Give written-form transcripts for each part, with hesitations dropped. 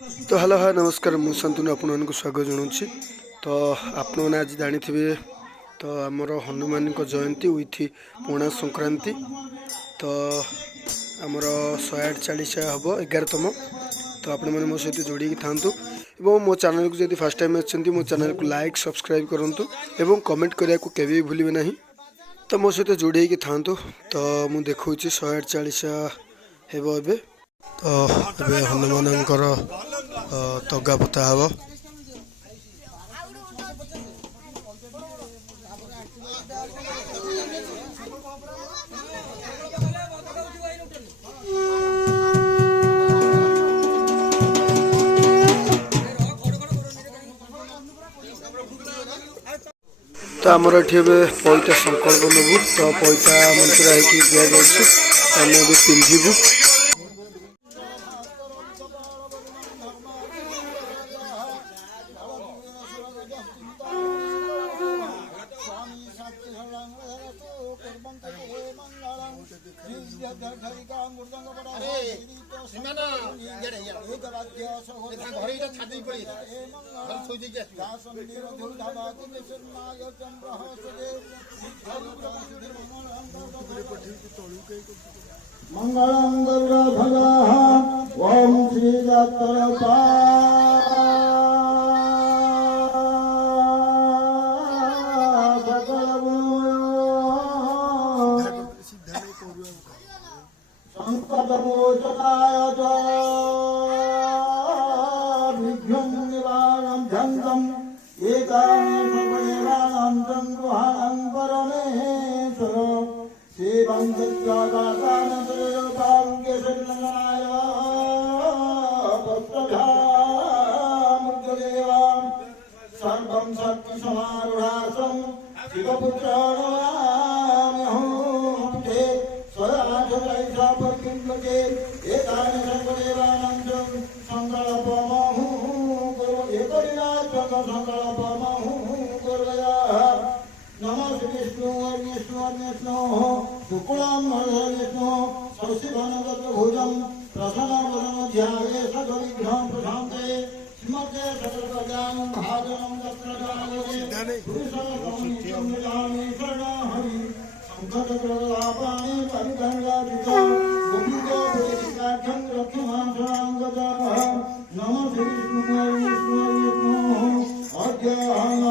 तो hello hi नमस्कार मु शांतनु आपको स्वागत जनाऊँगी। तो आपने आज जानी तो आमर हनुमान जयंती विथ पणा संक्रांति। तो आमर 108 चालीसा हम 11तम। तो आपण मैंने मो सहित जोड़ी था और मो चैनल को जब फर्स्ट टाइम अच्छे मो चैनल को लाइक सब्सक्राइब करूँ और कमेंट करने को केवे भूलिए ना। तो मो सहित जोड़ी था। तो मुझे देखा 108 चालीसा हे। तो ये हनुमानंकर तगा पोता हम। तो आमर ये पैता संकल्प नबू। तो पैता मंत्र है दि जाए पिंधु। मंगलम गरुड़ध्वजः ओम श्री संकटमोचनाय च विघ्नं निवारणं धन्तं एकामेकमेवानं संग्रहाणं परमेश्वरं सेवं सत्यागातानतयोपाङ्गेशलङ्घनाय भक्तधामृतदेवां सर्वं शक्तिसमारूढासं शिवपुत्रं स्वराजैषापरिकिम्बके एतानि सर्वदेवानां सङ्कल्पमहु एकदिनात्मकं सङ्कल्पमहु कुर्वयाः। नमः विष्णु विष्णोः शुक्लां विष्णु शशिभनगतभुजं प्रसन्नवदनं ध्याये सकलविघ्नं प्रशान्ते श्रीमते सकलकल्याण भाजनं तत्र जायते गुरुशरणं शरणं संकटप्रदापानि परिगणयादितं गोपिकापुरीकाख्यं रक्षमांसराङ्गतः। नमः विष्णुः अद्याहं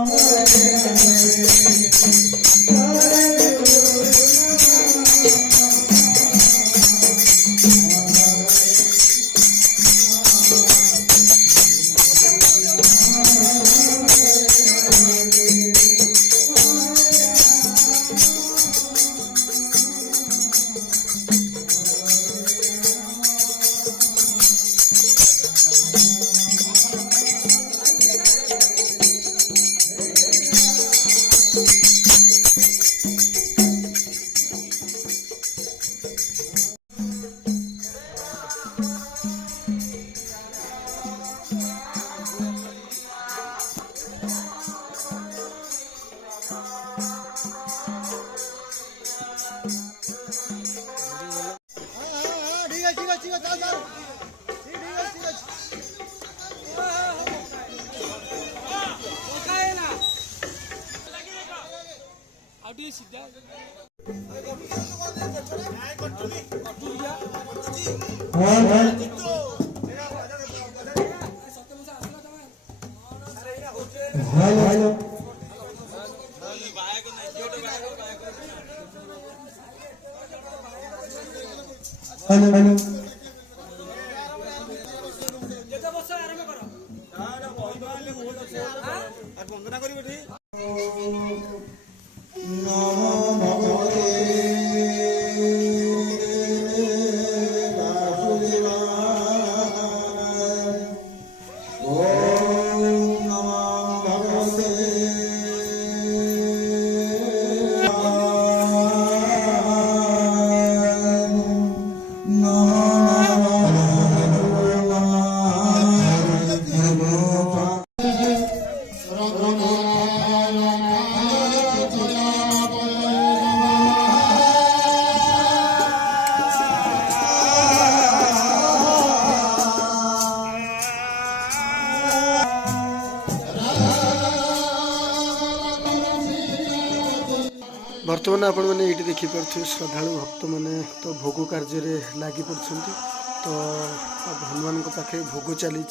बर्तमान आपण मैंने ये देखिपे श्रद्धालु भक्त मैंने तो भोग कार्य लगी पड़ते तो हनुमान पाखे भोग चली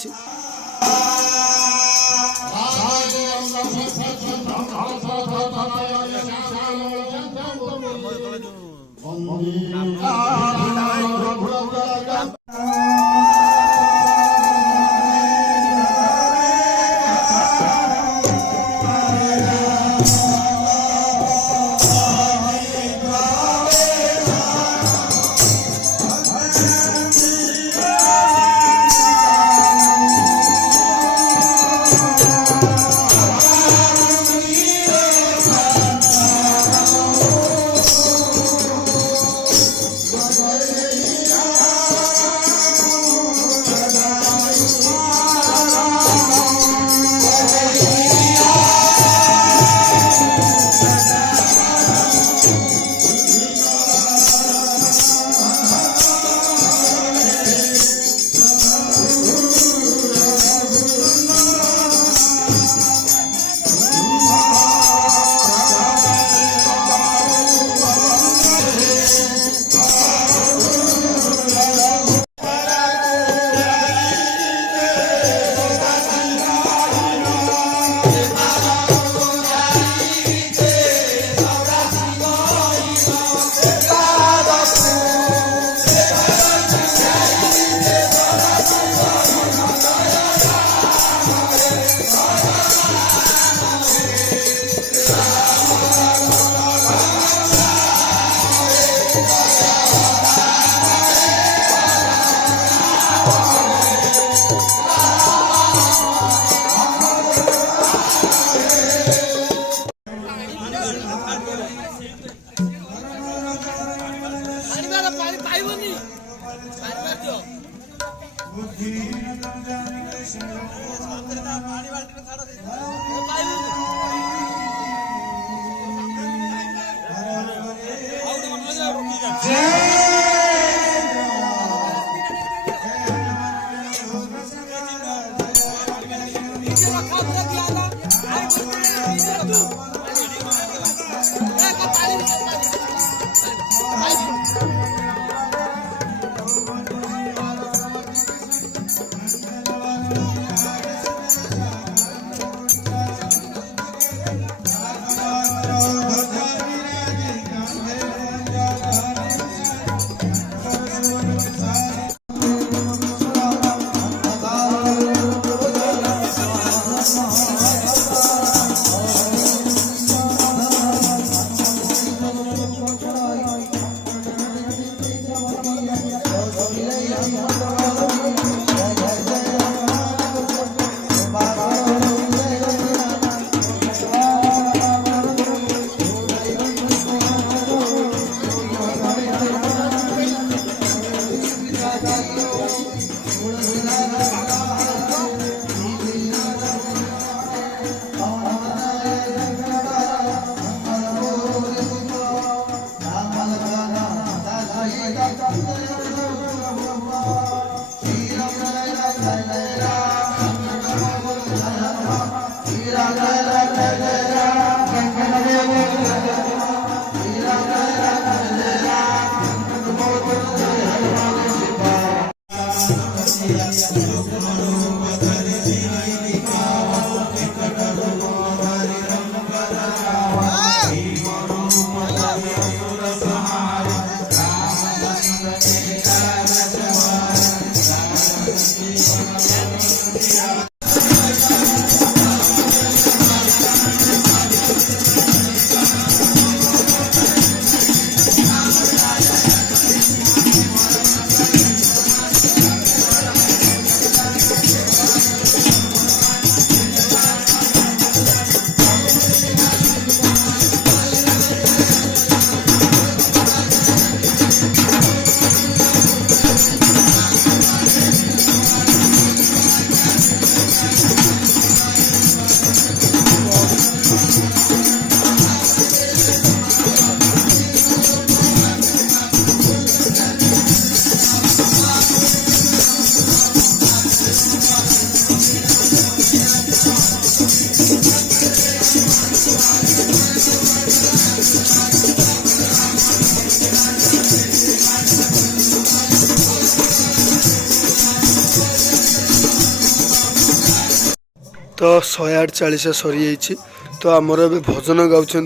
तो 148 सरी जाइए। तो आमर ए भजन गाँच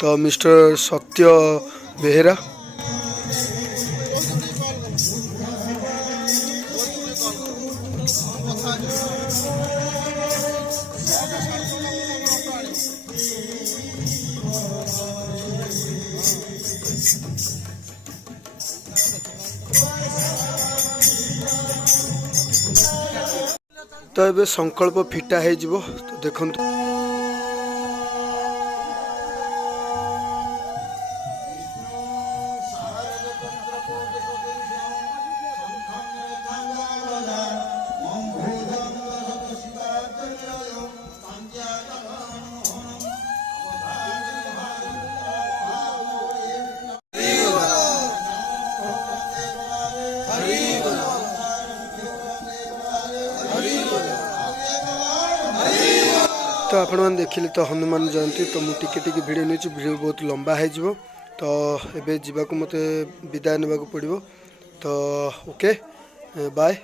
तो मिस्टर सत्य बेहेरा। तो ये संकल्प फिटा हो तो देखु तो आपण मैंने देखिले तो हनुमान जयंती तो मुझे टिके भिडियो नहीं भिडियो बहुत लंबा हो तो एबे जीवाक मते विदाय नेबाक पड़िबो तो ओके बाय।